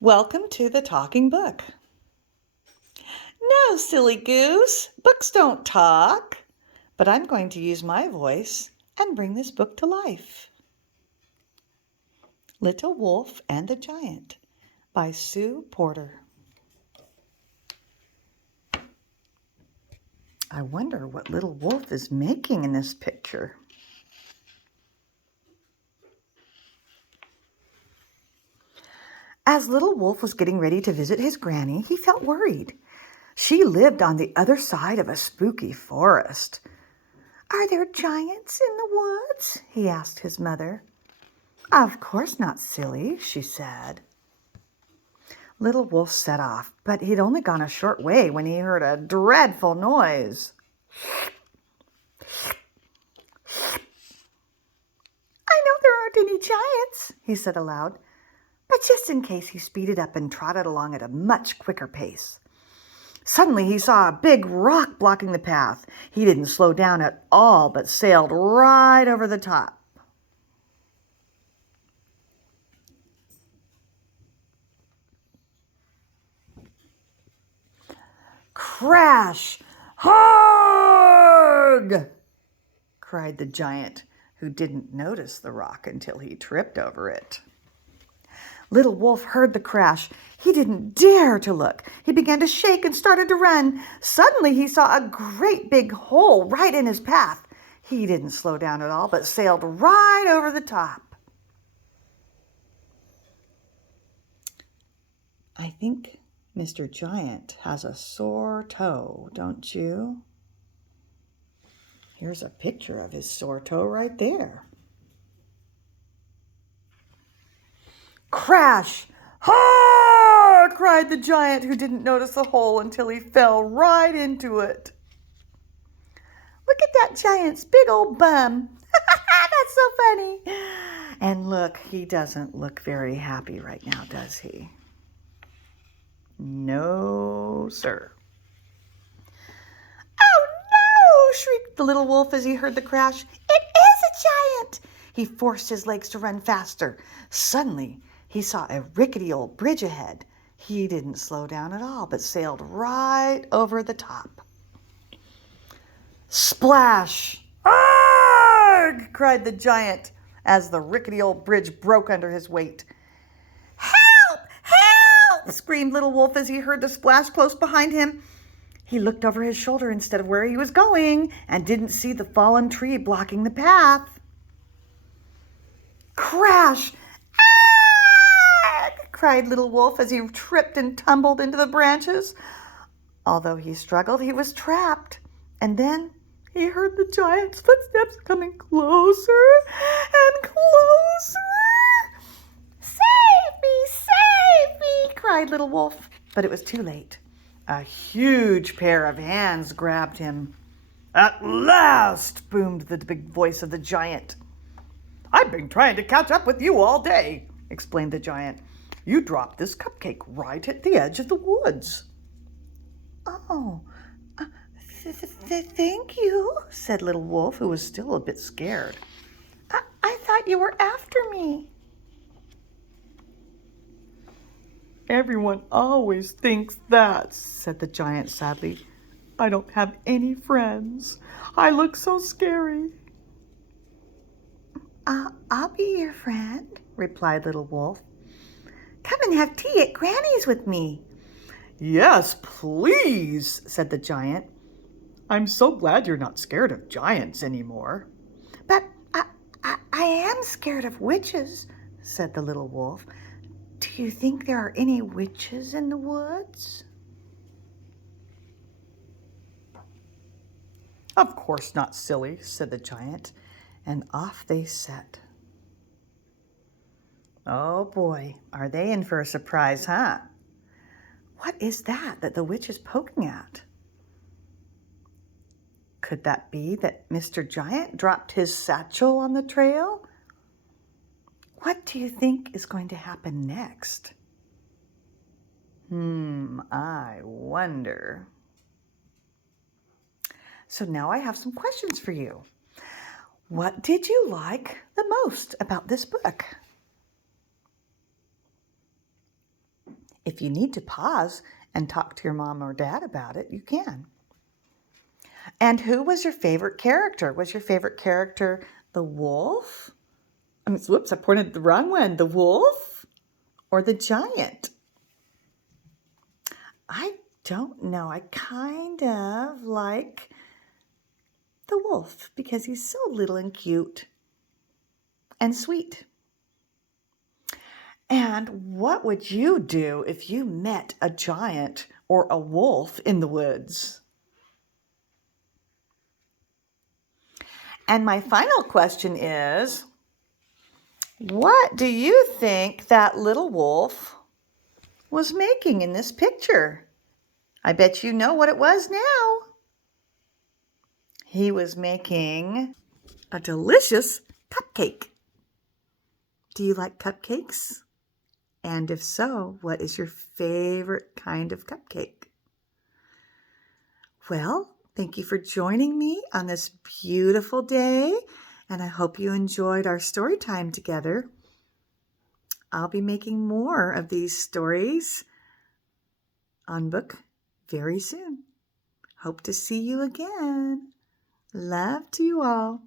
Welcome to the Talking Book. No, silly goose, books don't talk, but I'm going to use my voice and bring this book to life. Little Wolf and the Giant by Sue Porter. I wonder what Little Wolf is making in this picture. As Little Wolf was getting ready to visit his granny, he felt worried. She lived on the other side of a spooky forest. "Are there giants in the woods?" he asked his mother. "Of course not, silly," she said. Little Wolf set off, but he'd only gone a short way when he heard a dreadful noise. "I know there aren't any giants," he said aloud, but just in case he speeded up and trotted along at a much quicker pace. Suddenly he saw a big rock blocking the path. He didn't slow down at all, but sailed right over the top. "Crash! Hard!" cried the giant, who didn't notice the rock until he tripped over it. Little Wolf heard the crash. He didn't dare to look. He began to shake and started to run. Suddenly he saw a great big hole right in his path. He didn't slow down at all, but sailed right over the top. I think Mr. Giant has a sore toe, don't you? Here's a picture of his sore toe right there. "Crash! Hard!" cried the giant, who didn't notice the hole until he fell right into it. "Look at that giant's big old bum." "That's so funny." And look, he doesn't look very happy right now, does he? No, sir. "Oh, no!" shrieked the little wolf as he heard the crash. "It is a giant!" He forced his legs to run faster. Suddenly, he saw a rickety old bridge ahead. He didn't slow down at all, but sailed right over the top. Splash! "Arg!" cried the giant as the rickety old bridge broke under his weight. "Help! Help!" screamed Little Wolf as he heard the splash close behind him. He looked over his shoulder instead of where he was going and didn't see the fallen tree blocking the path. Crash! "Arg!" cried Little Wolf as he tripped and tumbled into the branches. Although he struggled, he was trapped. And then he heard the giant's footsteps coming closer and closer. "Save me! Save me!" cried Little Wolf. But it was too late. A huge pair of hands grabbed him. "At last!" boomed the big voice of the giant. "I've been trying to catch up with you all day," explained the giant. "You dropped this cupcake right at the edge of the woods." "Oh, thank you," said Little Wolf, who was still a bit scared. I thought you were after me." "Everyone always thinks that," said the giant sadly. "I don't have any friends. I look so scary." "I'll be your friend," replied Little Wolf. "Come and have tea at Granny's with me." "Yes, please," said the giant. "I'm so glad you're not scared of giants anymore." "But I am scared of witches," said the Little Wolf. "Do you think there are any witches in the woods?" "Of course not, silly," said the giant, and off they set. Oh boy, are they in for a surprise, huh? What is that the witch is poking at? Could that be that Mr. Giant dropped his satchel on the trail? What do you think is going to happen next? I wonder. So now I have some questions for you. What did you like the most about this book? If you need to pause and talk to your mom or dad about it, you can. And who was your favorite character? Was your favorite character the wolf? Whoops, I pointed the wrong one. The wolf or the giant? I don't know. I kind of like the wolf because he's so little and cute and sweet. And what would you do if you met a giant or a wolf in the woods? And my final question is, what do you think that little wolf was making in this picture? I bet you know what it was now. He was making a delicious cupcake. Do you like cupcakes? And if so, what is your favorite kind of cupcake? Well, thank you for joining me on this beautiful day, and I hope you enjoyed our story time together. I'll be making more of these stories on book very soon. Hope to see you again. Love to you all.